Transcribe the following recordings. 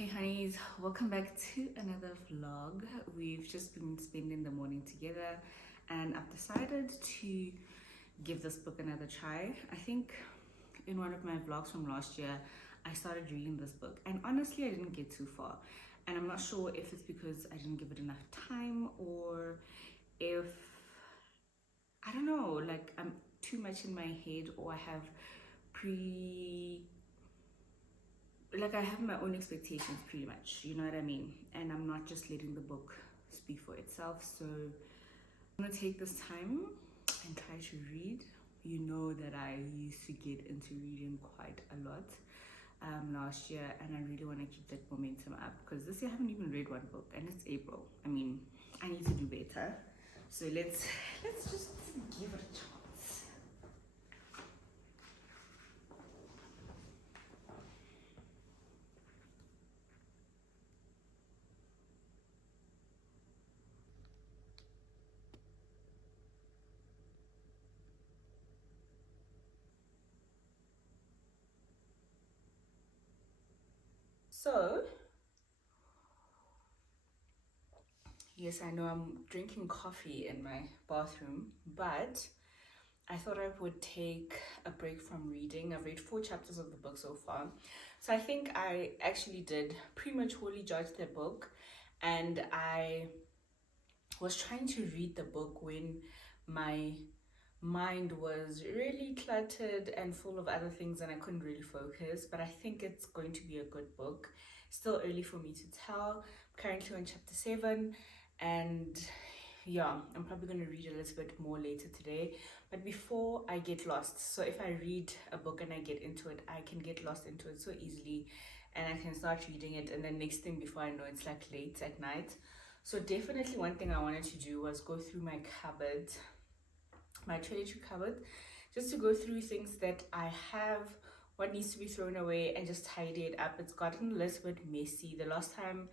Hey honeys, welcome back to another vlog. We've just been spending the morning together and I've decided to give this book another try. I think in one of my vlogs from last year, I started reading this book and honestly I didn't get too far. And I'm not sure if it's because I didn't give it enough time or if, I don't know, like I'm too much in my head or I have I have my own expectations pretty much, you know what I mean? And I'm not just letting the book speak for itself. So I'm gonna take this time and try to read. You know that I used to get into reading quite a lot last year, and I really want to keep that momentum up because this year I haven't even read one book and it's April. I mean, I need to do better. So let's just give it a chance. So yes, I know I'm drinking coffee in my bathroom, but I thought I would take a break from reading. I've read 4 chapters of the book so far. So I think I actually did prematurely judge the book, and I was trying to read the book when my mind was really cluttered and full of other things and I couldn't really focus. But I think it's going to be a good book. Still early for me to tell. I'm currently on chapter 7 and yeah, I'm probably going to read a little bit more later today. But before I get lost, so if I read a book and I get into it, I can get lost into it so easily and I can start reading it and then next thing before I know it's like late at night. So definitely one thing I wanted to do was go through my cupboard, my toiletry cupboard, just to go through things that I have, what needs to be thrown away, and just tidy it up. It's gotten a little bit messy. The last time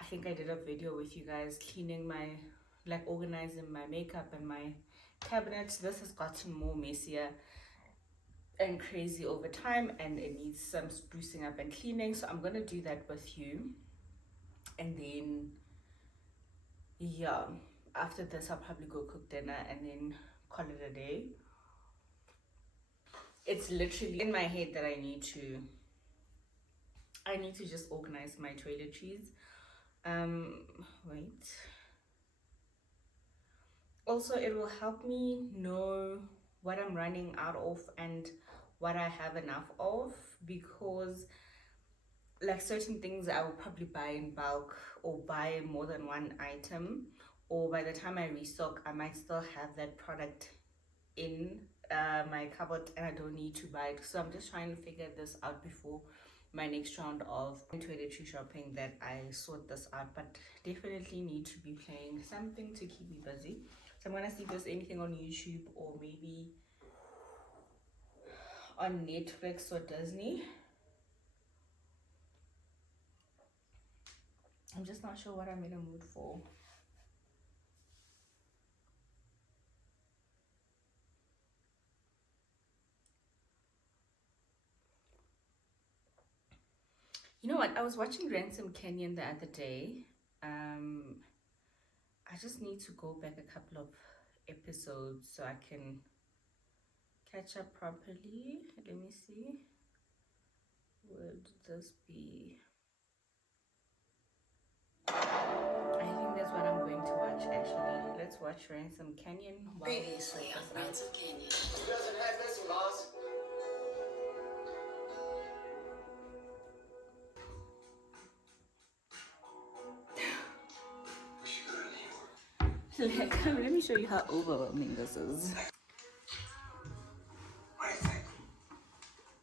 I think I did a video with you guys cleaning my, like organizing my makeup and my cabinets, this has gotten more messier and crazy over time and it needs some sprucing up and cleaning. So I'm gonna do that with you, and then yeah, after this I'll probably go cook dinner and then call it a day. It's literally in my head that I need to just organize my toiletries. Wait. Also, it will help me know what I'm running out of and what I have enough of, because like certain things I will probably buy in bulk or buy more than one item, or by the time I restock I might still have that product in my cupboard and I don't need to buy it. So I'm just trying to figure this out before my next round of toiletry shopping, that I sort this out. But definitely need to be playing something to keep me busy. So I'm gonna see if there's anything on YouTube or maybe on Netflix or Disney. I'm just not sure what I'm in a mood for. You know what? I was watching Ransom Canyon the other day. I just need to go back a couple of episodes so I can catch up properly. Let me see. Would this be? I think that's what I'm going to watch actually. Let's watch Ransom Canyon. Previously on Ransom Canyon. You guys have had missing, boss. Let me show you how overwhelming this is.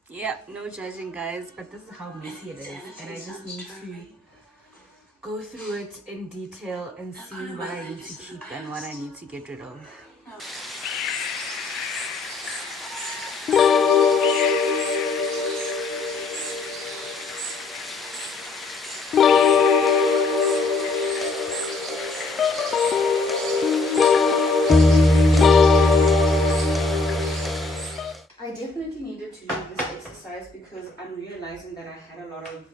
Yeah, no judging guys, but this is how messy it is, and I just need to go through it in detail and see what I need to keep and what I need to get rid of. I definitely needed to do this exercise because I'm realizing that I had a lot of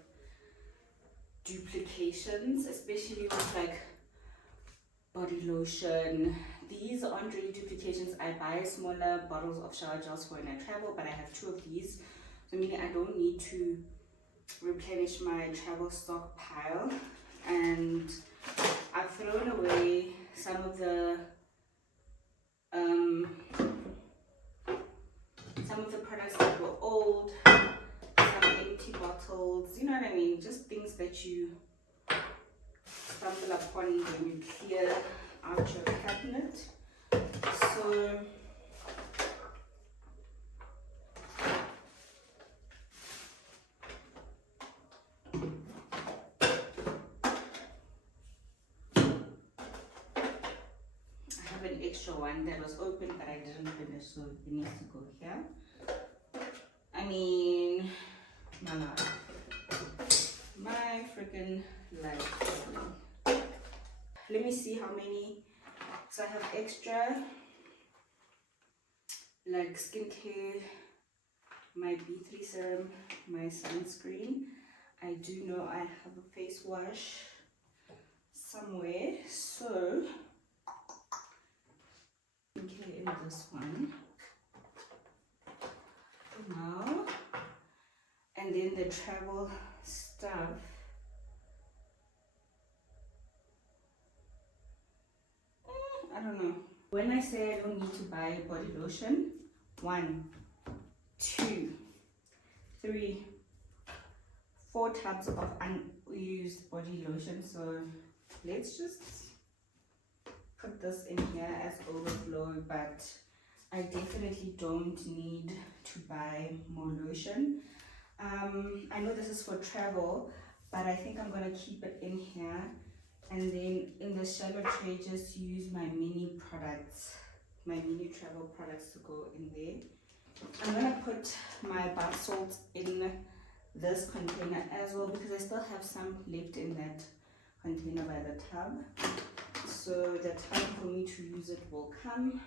duplications, especially with like body lotion. These aren't really duplications. I buy smaller bottles of shower gels for when I travel, but I have 2 of these, so meaning I don't need to replenish my travel stockpile. And I've thrown away some of the products that were old, some empty bottles, you know what I mean, just things that you stumble upon when you clear out your cabinet. So I have an extra one that was open but I didn't finish, so it needs to go here. I mean, mama, my freaking life. Let me see how many. So I have extra like skincare, my B3 serum, my sunscreen. I do know I have a face wash somewhere, so skincare in this one for now, and then the travel stuff. I don't know. When I say I don't need to buy body lotion, 1, 2, 3, 4 tubs of unused body lotion. So let's just put this in here as overflow, but I definitely don't need to buy more lotion. I know this is for travel, but I think I'm gonna keep it in here, and then in the shallow tray just use my mini products, my mini travel products to go in there. I'm gonna put my bath salts in this container as well because I still have some left in that container by the tub, so the time for me to use it will come.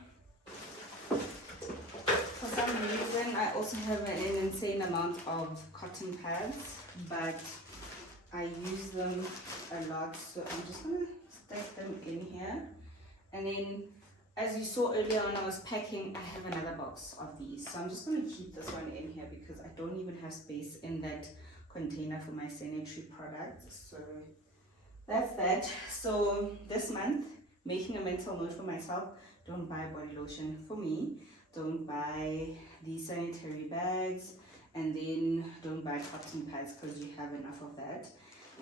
For some reason I also have an insane amount of cotton pads, but I use them a lot, so I'm just gonna stack them in here. And then as you saw earlier when I was packing, I have another box of these, so I'm just gonna keep this one in here because I don't even have space in that container for my sanitary products. So that's that. So this month, making a mental note for myself: don't buy body lotion for me, don't buy these sanitary bags, and then don't buy cotton pads because you have enough of that.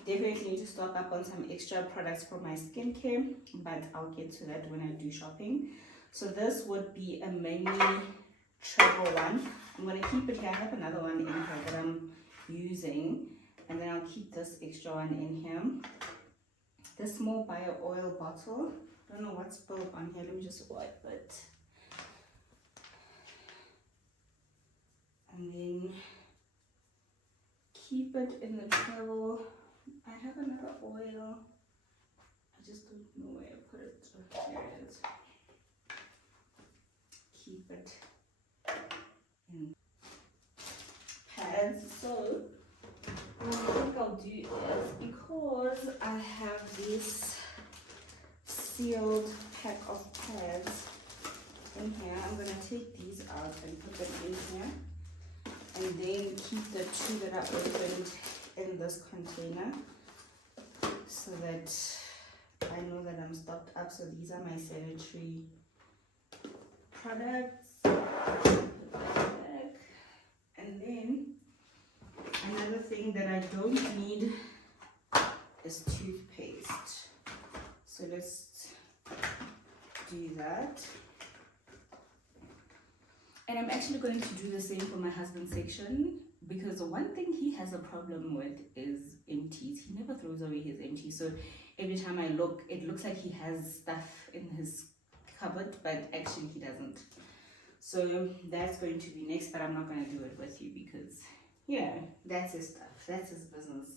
Definitely need to stock up on some extra products for my skincare, but I'll get to that when I do shopping. So this would be a mini travel one. I'm going to keep it here. I have another one in here that I'm using, and then I'll keep this extra one in here. This small bio oil bottle, I don't know what's spilled on here, let me just wipe it. And then keep it in the travel. I have another oil, I just don't know where I put it. Oh, here it is. Keep it in pads. So what I think I'll do is, because I have this sealed pack of pads in here, I'm gonna take these out and put them in here, and then keep the 2 that are opened in this container so that I know that I'm stocked up. So these are my sanitary products. And then another thing that I don't need is toothpaste. So let's do that. And I'm actually going to do the same for my husband's section, because the one thing he has a problem with is empties. He never throws away his empties. So every time I look, it looks like he has stuff in his cupboard, but actually he doesn't. So that's going to be next, but I'm not going to do it with you because, yeah, that's his stuff. That's his business.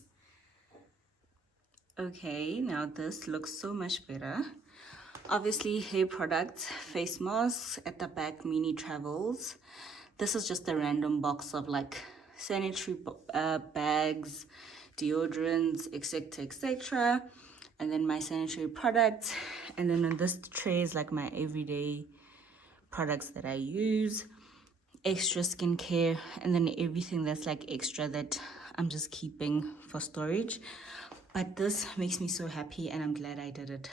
Okay, now this looks so much better. Obviously, hair products, face masks, at the back, mini travels. This is just a random box of like sanitary bags, deodorants, etc., etc. And then my sanitary products. And then on this tray is like my everyday products that I use, extra skincare, and then everything that's like extra that I'm just keeping for storage. But this makes me so happy and I'm glad I did it.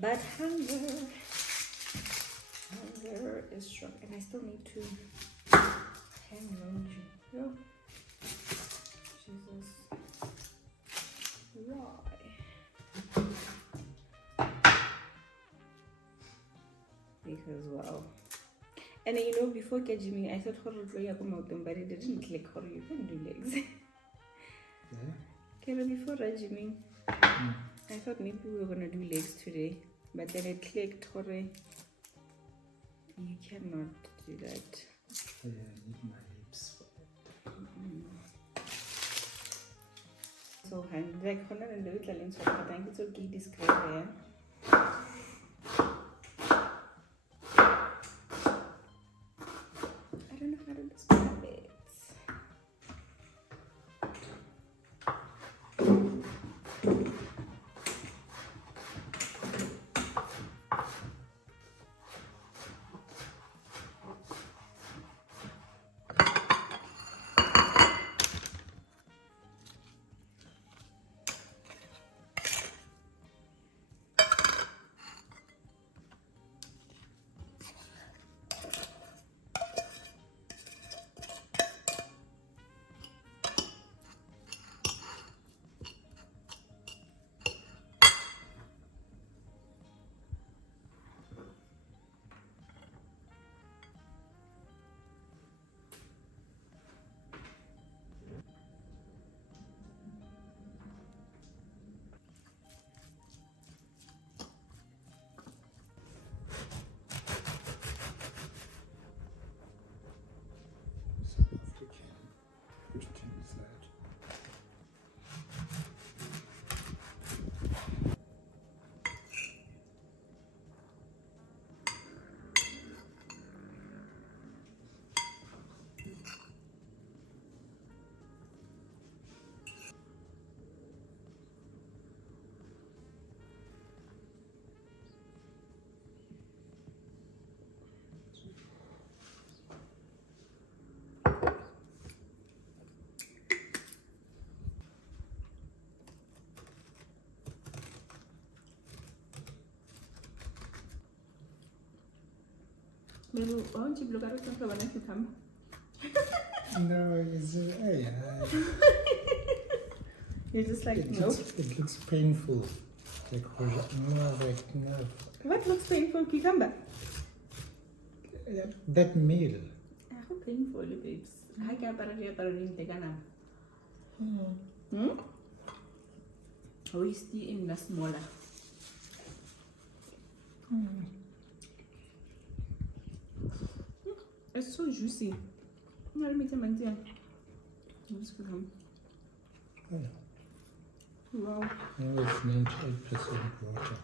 But hunger is strong, and I still need to hand laundry. Yeah. Jesus. Why? Because wow. And you know, before Kajimi, I thought but it didn't click horror. You can do legs. Yeah. Okay, before Rajimi, I thought maybe we were gonna do legs today, but then it clicked horror. You cannot do that. Yeah, I need my hips for it. So hand like honor and do it like so I think it's okay describe there. I don't know how to describe it. Which tin is that? Maybe won't you look at it when you come? No, it's You're just like it, no. it looks painful. Like no, like no. What looks painful? Cucumber. That meal. How painful, babes. How can I take a How is the in the smaller? It's so juicy. I'm gonna make some idea. Oh. Wow. No, it's 98% water.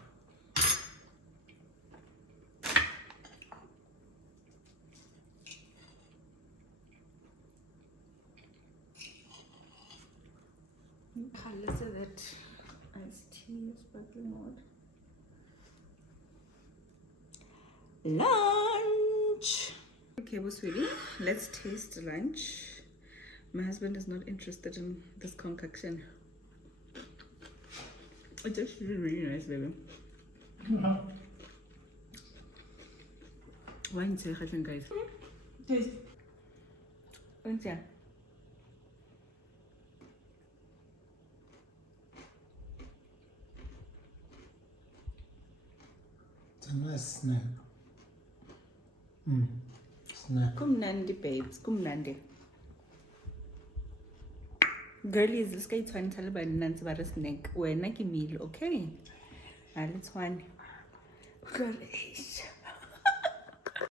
Let's say that iced tea is sparkling water. Lunch. Okay, well, sweetie, let's taste lunch. My husband is not interested in this concoction. It's actually really nice, baby. Why didn't you say guys? Taste. What's that? nice snack. Snack. Kumnandi, babes. Kumnandi. Girlies, let's get one Taliban Nancy about a snack. We're Naki meal, okay? Let's one. Girlish.